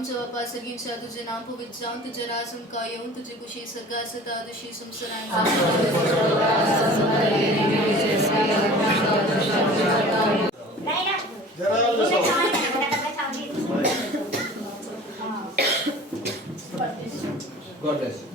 आमच्या बापा सगळ्यांच्या तुझे नाम पवित्र जाऊन तुझे राजन का येऊन तुझे कुशी सरगा सदा दिशी संसरायण God bless you.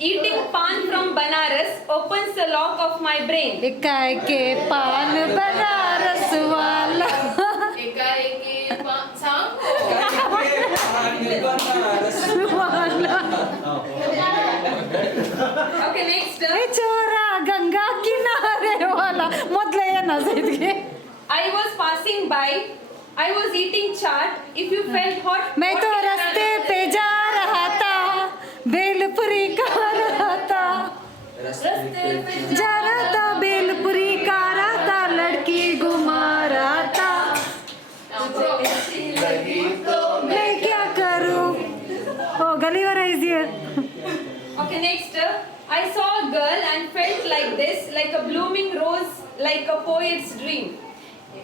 Eating pan from Banaras opens the lock of my brain. एकाएक के पान बनारस वाला Okay, next. ए चोरा गंगा किनारे वाला ಮೊದಲೇ ಏನಾಗಿದೆ I was passing by. I was eating chaat. If you felt hot, मैं तो रास्ते पे जा रहा था बेलपुरी खा रहा था जा रहा था बेलपुरी खा रहा था लड़की घुमा रहा था मैं क्या करूं ओ Gulliver is here okay, next. I saw a girl and felt like this, like a blooming rose, like a poet's dream.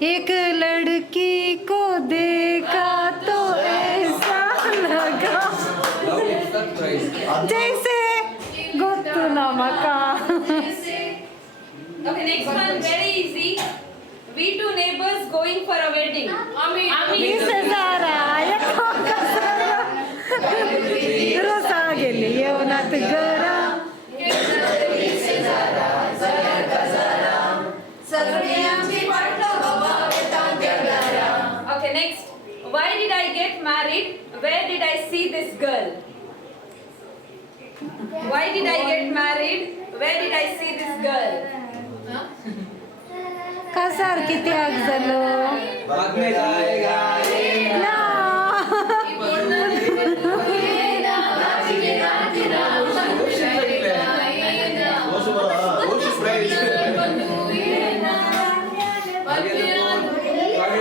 एक लड़की को देखा तो ऐसा लगा जैसे गुत्तु नमका Okay, next one, very easy. We two neighbors going for a wedding. वीस हजार रोसा गेली येवनात गरा Okay, next. Why did I get married? Where did I see this girl? Why did I get married? Where did I see this girl? Kasar किती आग झालो ना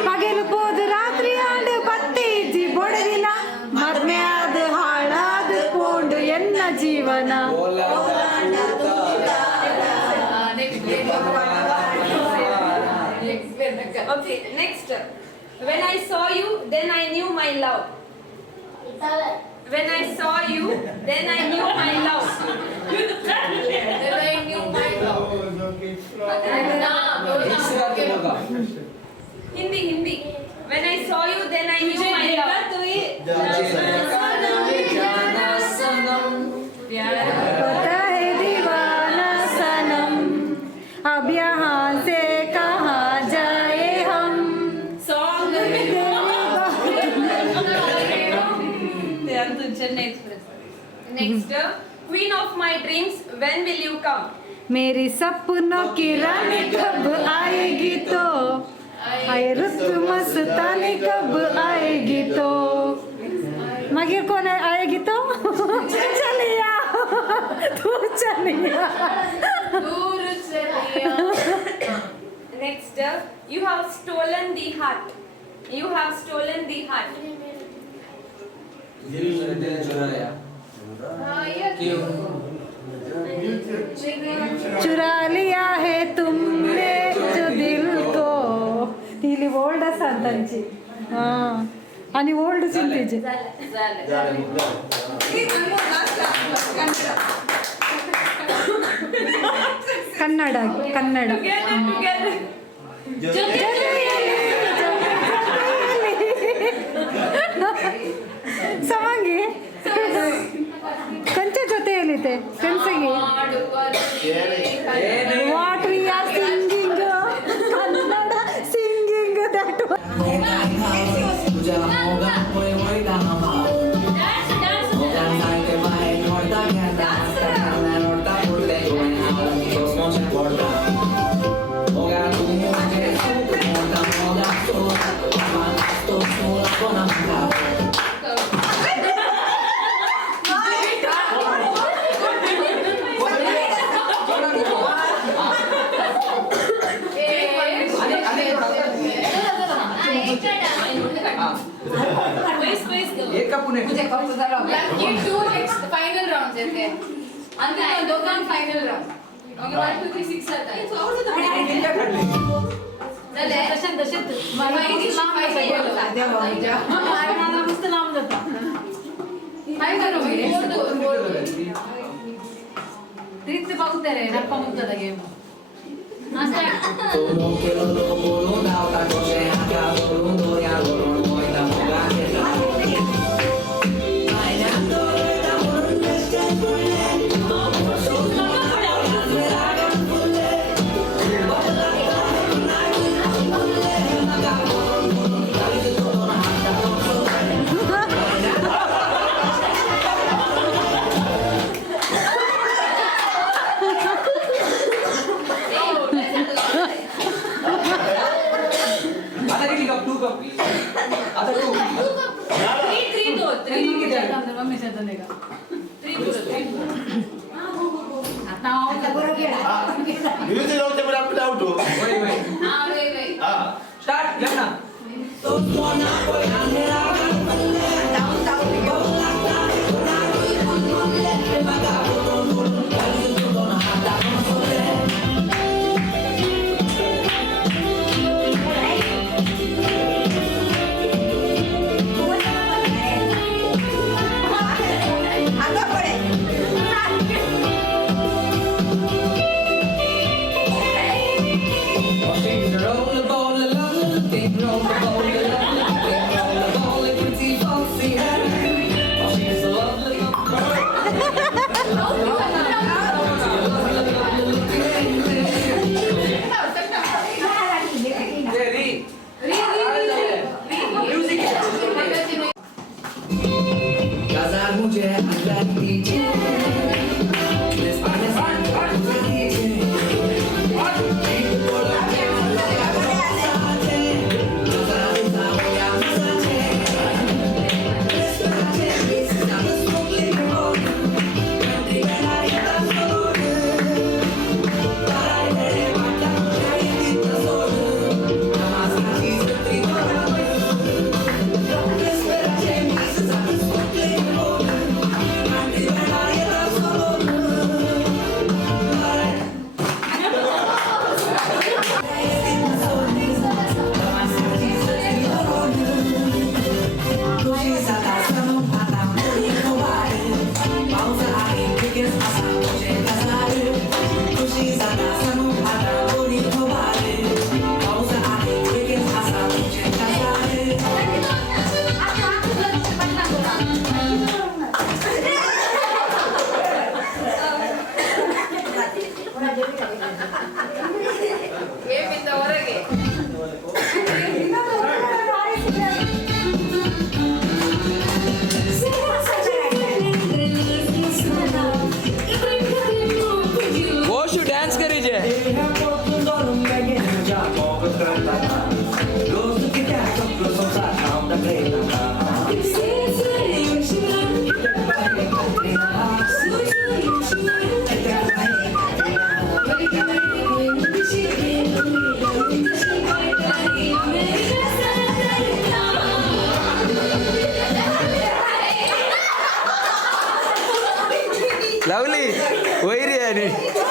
ಪಗಲುಪೋದು ರಾತ್ರಿ ಆಂಡು ಬತ್ತಿ ಇಜ್ಜಿ ಬೊಡಗಿನ ಮದ್ಮೆಯಾದ ಹಾಳಾದ ಪೋಂಡು ಎನ್ನ ಜೀವನ Okay, next. When I saw you, then I knew my love. When I saw you, then I knew my love. Then I knew my love. Hindi. When I saw you, then I knew my love. होता है दीवाना सनम अब यहाँ से कहाँ जाए हम Song. Next. Queen of my dreams, when will you come? मेरी सपनों की रानी कब आएगी तो आए रुत मस्तानी कब आएगी तो मगर कौन आएगी तो चलिया तू चलिया Next, you have stolen the heart. You have stolen the heart. चुरा लिया है तुमने जो दिल को तिली ओल्ड असा त्यांची हां आणि ओल्ड चिंतेचे कन्नड कन्नड ಸಮಂಗಿ ಕಂಚೆ ಜೊತೆಯಲ್ಲಿದೆ ಫ್ರೆಂಡ್ಸಿಗೆ what we are singing Kannada singing that आणि दोघां फायनल राउंड ओके 1 2 3 6 7 आहे तसेच माहिती लांब मस्त लांब जाता काय करू ट्रिक बघते रे रप्पा मुद्दा game Todo que lo loco lo da otra cosa es acá solo un día lo no hay la moda que la bailando el amor es que Music out there, but out. Start, Jana. Lovely. Wait,